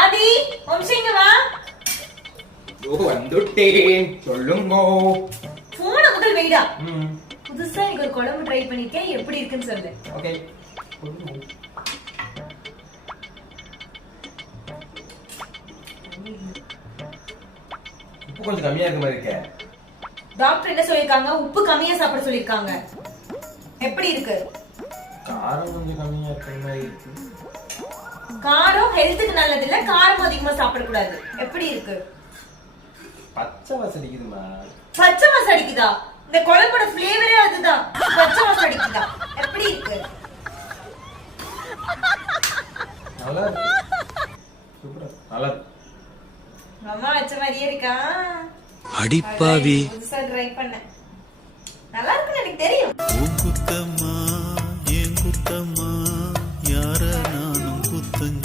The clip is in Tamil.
ஆதி வம்சிங்க வா. வந்துட்டேன் சொல்லுங்கோ. போன முதல் வெயிடா. புதுசா எனக்கு ஒரு குழம்பு ட்ரை பண்ணிருக்கேன், எப்படி இருக்குன்னு சொல்லு. ஓகே. உப்பு கொஞ்சம் கம்மியா இருக்க மாதிரி இருக்கே. டாக்டர் என்ன சொல்லிருக்காங்க? உப்பு கம்மியா சாப்பிட சொல்லிருக்காங்க. எப்படி இருக்கு? காரம் கொஞ்சம் கம்மியா இருக்க மாதிரி இருக்கு. காரம் ஹெல்த்துக்கு நல்லது இல்ல, காரம் அதிகமா சாப்பிடக்கூடாது. எப்படி இருக்கு? பச்சை வாசம் அடிக்குதுமா. பச்சை வாசம் அடிக்குதா? இந்த குழம்போட ஃபிளேவரே அதுதான், பச்சை வாசம் அடிக்குதா? எப்படி இருக்கு? நல்லா இருக்கு. சூப்பரா நல்லா இருக்கு. அம்மா வச்ச மாதிரியே இருக்கா? அடிப்பாவி. புதுசா ட்ரை பண்ணேன், நல்லா இருக்குன்னு எனக்கு தெரியும். குத்தம்மா ஏன் குத்தம்மா